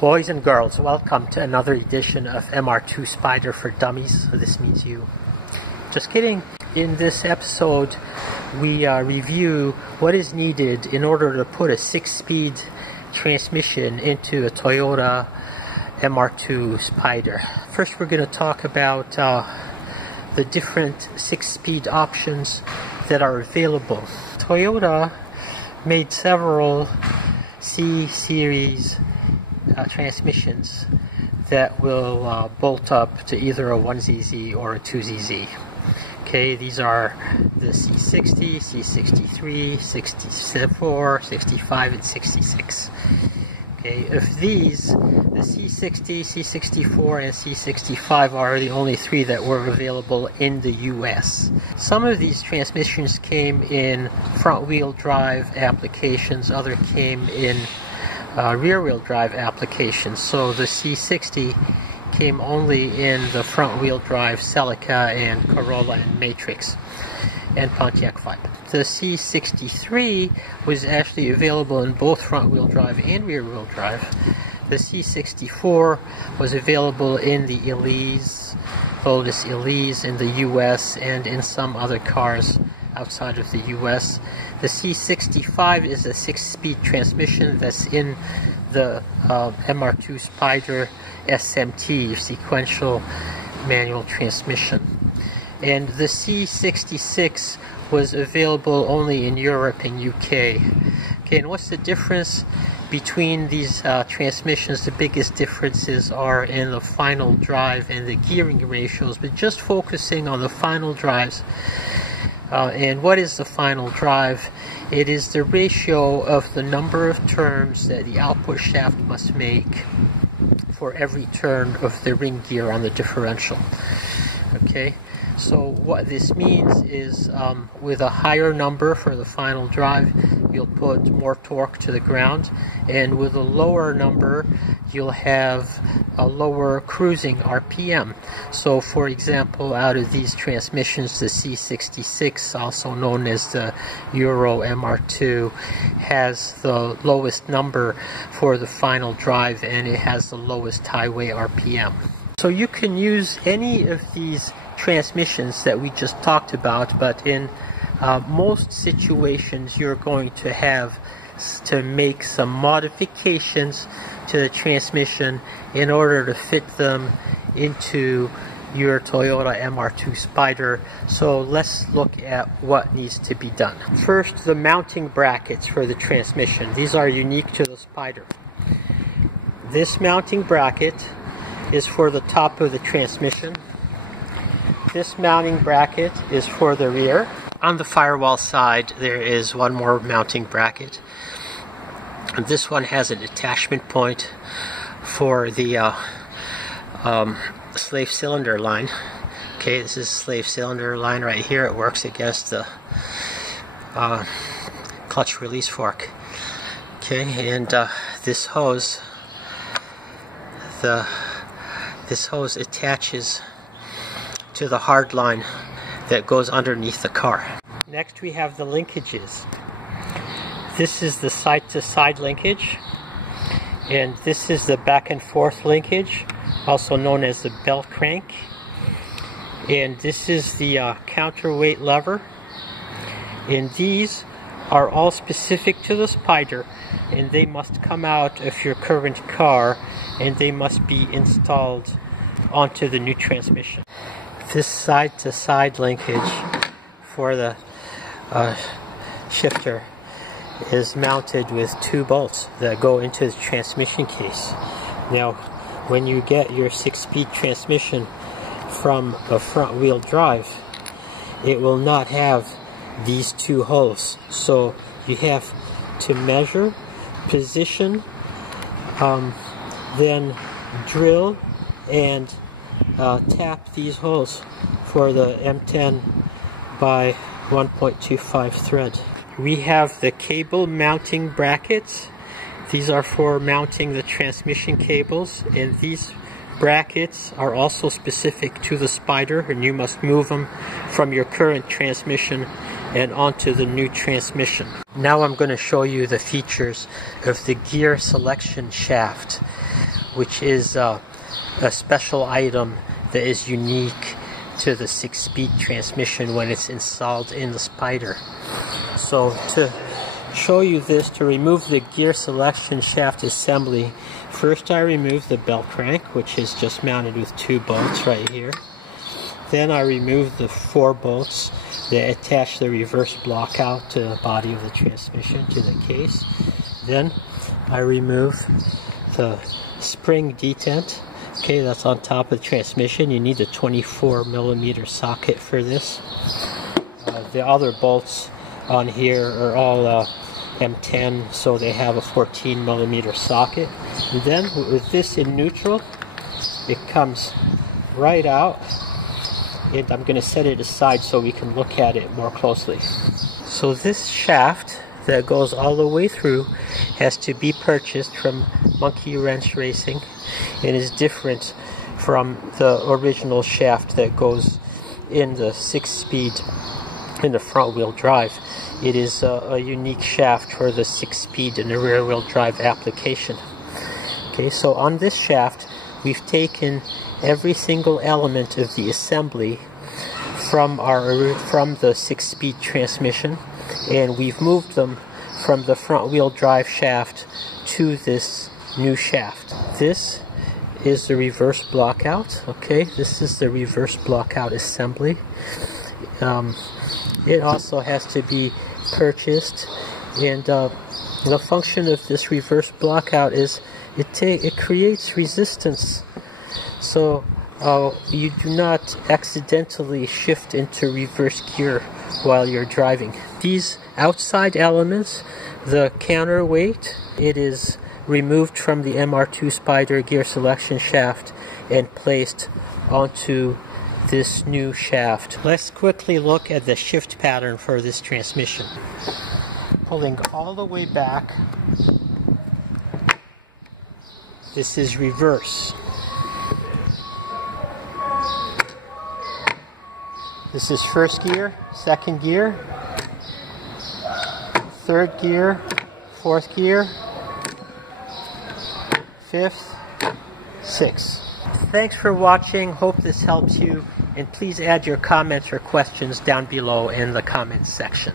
Boys and girls, welcome to another edition of MR2 Spyder for Dummies. So this means you. Just kidding. In this episode, we review what is needed in order to put a 6-speed transmission into a Toyota MR2 Spyder. First, we're going to talk about the different 6-speed options that are available. Toyota made several C-series transmissions that will bolt up to either a 1ZZ or a 2ZZ. Okay, these are the C60, C63, C64, C65, and C66. Okay, of these, the C60, C64, and C65 are the only three that were available in the US. Some of these transmissions came in front-wheel drive applications, others came in rear-wheel drive applications. So the C60 came only in the front-wheel drive Celica and Corolla and Matrix and Pontiac Vibe. The C63 was actually available in both front-wheel drive and rear-wheel drive. The C64 was available in the Elise, Lotus Elise in the US and in some other cars outside of the US. The C65 is a 6-speed transmission that's in the MR2 Spyder SMT, sequential manual transmission. And the C66 was available only in Europe and UK. Okay, and what's the difference between these transmissions? The biggest differences are in the final drive and the gearing ratios, but just focusing on the final drives. And what is the final drive? It is the ratio of the number of turns that the output shaft must make for every turn of the ring gear on the differential. Okay, so what this means is with a higher number for the final drive, you'll put more torque to the ground, and with a lower number, you'll have a lower cruising RPM. So for example, out of these transmissions, the C66, also known as the Euro MR2, has the lowest number for the final drive, and it has the lowest highway RPM. So you can use any of these transmissions that we just talked about, but in most situations you're going to have to make some modifications to the transmission in order to fit them into your Toyota MR2 Spyder. So let's look at what needs to be done. First, the mounting brackets for the transmission. These are unique to the Spyder. This mounting bracket is for the top of the transmission. This mounting bracket is for the rear. On the firewall side, there is one more mounting bracket. And this one has an attachment point for the slave cylinder line. Okay, this is slave cylinder line right here. It works against the clutch release fork. Okay, and this hose, this hose attaches to the hard line that goes underneath the car. Next, we have the linkages. This is the side-to-side linkage, and this is the back and forth linkage, also known as the bell crank. And this is the counterweight lever. And these are all specific to the Spyder, and they must come out of your current car, and they must be installed onto the new transmission. This side-to-side linkage for the shifter is mounted with 2 bolts that go into the transmission case. Now, when you get your 6-speed transmission from a front-wheel drive, it will not have these 2 holes. So you have to measure, position, then drill and tap these holes for the M10 by 1.25 thread. We have the cable mounting brackets. These are for mounting the transmission cables, and these brackets are also specific to the Spyder, and you must move them from your current transmission and onto the new transmission. Now I'm going to show you the features of the gear selection shaft. which is a special item that is unique to the 6-speed transmission when it's installed in the Spyder. So to show you this, to remove the gear selection shaft assembly, first I remove the bell crank, which is just mounted with 2 bolts right here. Then I remove the 4 bolts that attach the reverse block out to the body of the transmission, to the case. Then I remove the spring detent. Okay, that's on top of the transmission. You need a 24mm socket for this. The other bolts on here are all M10, so they have a 14mm socket. And then with this in neutral, it comes right out, and I'm going to set it aside so we can look at it more closely. So this shaft that goes all the way through has to be purchased from Monkey Wrench Racing and is different from the original shaft that goes in the 6-speed in the front wheel drive. It is a unique shaft for the 6-speed and the rear wheel drive application. Okay, so on this shaft we've taken every single element of the assembly from the 6-speed transmission, and we've moved them from the front wheel drive shaft to this new shaft. This is the reverse block out. Okay, this is the reverse block out assembly. It also has to be purchased, and the function of this reverse block out is it creates resistance, so you do not accidentally shift into reverse gear while you're driving. These outside elements, the counterweight, it is removed from the MR2 Spyder gear selection shaft and placed onto this new shaft. Let's quickly look at the shift pattern for this transmission. Pulling all the way back, this is reverse. This is first gear, second gear, third gear, fourth gear, fifth, sixth. Thanks for watching. Hope this helps you, and please add your comments or questions down below in the comments section.